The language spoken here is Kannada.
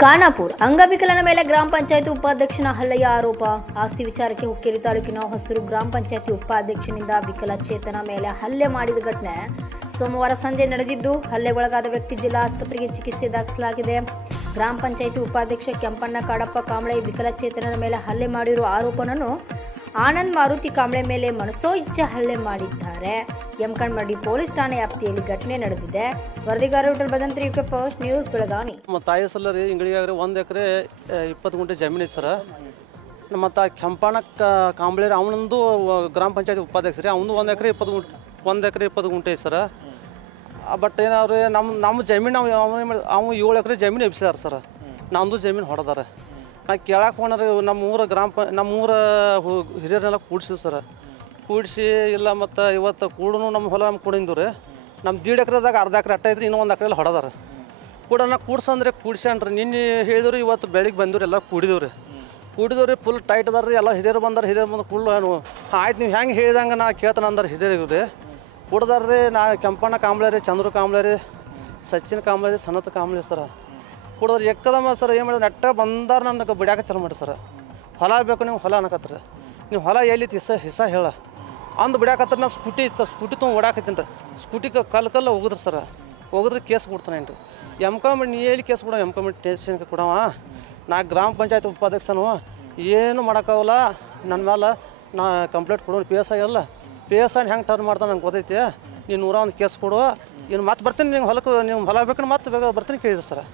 ಖಾನಾಪುರ ಅಂಗವಿಕಲನ ಮೇಲೆ ಗ್ರಾಮ ಪಂಚಾಯತಿ ಉಪಾಧ್ಯಕ್ಷನ ಹಲ್ಲೆಯ ಆರೋಪ. ಆಸ್ತಿ ವಿಚಾರಕ್ಕೆ ಹುಕ್ಕೇರಿ ತಾಲೂಕಿನ ಹೊಸೂರು ಗ್ರಾಮ ಪಂಚಾಯತಿ ಉಪಾಧ್ಯಕ್ಷನಿಂದ ವಿಕಲಚೇತನ ಮೇಲೆ ಹಲ್ಲೆ ಮಾಡಿದ ಘಟನೆ ಸೋಮವಾರ ಸಂಜೆ ನಡೆದಿದ್ದು, ಹಲ್ಲೆಗೊಳಗಾದ ವ್ಯಕ್ತಿ ಜಿಲ್ಲಾ ಆಸ್ಪತ್ರೆಗೆ ಚಿಕಿತ್ಸೆ ದಾಖಲಾಗಿದೆ. ಗ್ರಾಮ ಪಂಚಾಯತಿ ಉಪಾಧ್ಯಕ್ಷ ಕೆಂಪಣ್ಣ ಕಾಡಪ್ಪ ಕಾಂಬ್ಳೆ ವಿಕಲಚೇತನನ ಮೇಲೆ ಹಲ್ಲೆ ಮಾಡಿರುವ ಆರೋಪವನ್ನು ಆನಂದ್ ಮಾರುತಿ ಕಾಂಬ್ಳೆ ಮೇಲೆ ಮನಸೋ ಇಚ್ಛೆ ಹಲ್ಲೆ ಮಾಡಿದ್ದಾರೆ. ಯಮಕನಮರಡಿ ಪೊಲೀಸ್ ಠಾಣೆ ವ್ಯಾಪ್ತಿಯಲ್ಲಿ ಘಟನೆ ನಡೆದಿದೆ. ವರದಿಗಾರ ಭಗಂತ್ರಿ ಯುಕೆ ಫಸ್ಟ್ ನ್ಯೂಸ್ ಬೆಳಗಾವಿ. ನಮ್ಮ ತಾಯಿ ಸಲ್ಲರಿ ಇಂಗಳಿಗಾಗ್ರಿ 1 ಎಕರೆ 20 ಗುಂಟೆ ಜಮೀನು ಐತೆ ಸರ್. ಮತ್ತು ಕೆಂಪಣ್ಣ ಕಾಂಬ್ಳೆ ಅವನೊಂದು ಗ್ರಾಮ ಪಂಚಾಯತಿ ಉಪಾಧ್ಯಕ್ಷ ರೀ. ಅವನು 1 ಎಕರೆ 20 ಗುಂಟೆ ಐತೆ ಸರ್. ಬಟ್ ಏನಾವ್ರಿ ನಮ್ಮ ಜಮೀನು ಅವು 7 ಎಕರೆ ಜಮೀನು ಎಬ್ಸಿದಾರೆ ಸರ್. ನಮ್ಮದು ಜಮೀನು ಹೊಡೆದಾರೆ. ನಾ ಕೇಳಕ್ಕೆ ಹೋಗ್ರಿ ನಮ್ಮೂರ ಹಿರಿಯರನ್ನೆಲ್ಲ ಕೂಡಿಸಿವಿ ಸರ್. ಕೂಡಿಸಿ ಇಲ್ಲ ಮತ್ತು ಇವತ್ತು ಕೂಡನು ನಮ್ಮ ಹೊಲ ಕೂಡಿಂದು ರೀ. ನಮ್ಮ 1.5 ಎಕರೆದಾಗ ಅರ್ಧ ಎಕರೆ ಅಟ್ಟ ಐತ್ರಿ, ಇನ್ನೂ 1 ಎಕರೆಲ್ಲಿ ಹೊಡೆದಾರೆ. ನಾ ಕೂಡ್ಸಂದ್ರೆ ಕೂಡ್ಸ್ಯಾನ್ರಿ. ನಿನ್ನೆ ಹೇಳಿದ್ರಿ, ಇವತ್ತು ಬೆಳಿಗ್ಗೆ ಬಂದಿವ್ರಿ, ಎಲ್ಲ ಕೂಡಿದವ್ರಿ ಫುಲ್ ಟೈಟ್ ಅದಾರ ರೀ. ಎಲ್ಲ ಹಿರಿಯರು ಬಂದು ಫುಲ್ ಆಯ್ತು ನೀವು ಹೆಂಗೆ ಹೇಳ್ದಂಗೆ ನಾ ಕೇಳ್ತಾನೆ ಅಂದ್ರೆ ಹಿರಿಯರಿಗೆ ರೀ ಕೂಡ್ದಾರ್ರಿ. ನಾ ಕೆಂಪಣ್ಣ ಕಾಂಬ್ಳೆ ರೀ, ಚಂದ್ರು ಕಾಂಬ್ಳೆ ರೀ, ಸಚಿನ್ ಕಾಂಬ್ಳೆ ರೀ, ಸನತ್ ಕಾಂಬ್ಳೆ ಸರ ಕೂಡೋರು ಎಕ್ಕದಮ್ಮ ಸರ್. ಏನು ಮಾಡಿದ್ರೆ ನೆಟ್ಟ ಬಂದಾರ ನನಗೆ ಬಿಡ್ಯಾಕೆ ಚಾಲು ಮಾಡಿ ಸರ್. ಹೊಲ ಬೇಕು ನೀವು ಹೊಲ ಅನ್ನಕತ್ರಿ. ನೀವು ಹೊಲ ಎಲ್ಲಿ ಹಿಸ್ಸ ಹೇಳ ಅಂದು ಬಿಡ್ಯಾಕತ್ರಿ. ನಾ ಸ್ಕೂಟಿ ಇತ್ತು ಸರ್, ಸ್ಕೂಟಿ ತೊಗೊಂಡು ಓಡಾಕತ್ತೀನಿ ರೀ. ಸ್ಕೂಟಿ ಕಲ್ಲು ಹೋಗಿದ್ರಿ ಸರ್. ಹೋಗಿದ್ರೆ ಕೇಸ್ ಕೊಡ್ತಾನೇನು ರೀ. ಎಮ್ಕಂಬಿಟ್ಟು ನೀ ಎಲ್ಲಿ ಕೇಸ್ ಕೊಡೋ, ಎಮ್ಕಂಬಿಟ್ಟು ಸ್ಟೇಷನ್ಗೆ ಕೊಡವ. ನಾ ಗ್ರಾಮ ಪಂಚಾಯತ್ ಉಪಾಧ್ಯಕ್ಷನು ಏನು ಮಾಡೋಕ್ಕಾಗಲ್ಲ. ನನ್ನ ಮೇಲೆ ನಾ ಕಂಪ್ಲೇಂಟ್ ಕೊಡೋನು. ಪಿ ಎಸ್ ಐ ಅಲ್ಲ, ಪಿ ಎಸ್ ಐನ ಹೆಂಗೆ ಟರ್ನ್ ಮಾಡ್ತಾನೆ ನಂಗೆ ಗೊತ್ತೈತಿ. ನೀನು 101 ಕೇಸ್ ಕೊಡು. ಇನ್ನು ಮತ್ತೆ ಬರ್ತೀನಿ, ನಿಂಗೆ ಹೊಲಕ್ಕೆ ನೀವು ಹೊಲ ಬೇಕಂದ್ರೆ ಮತ್ತೆ ಬೇಗ ಬರ್ತೀನಿ ಕೇಳಿದ್ರು ಸರ್.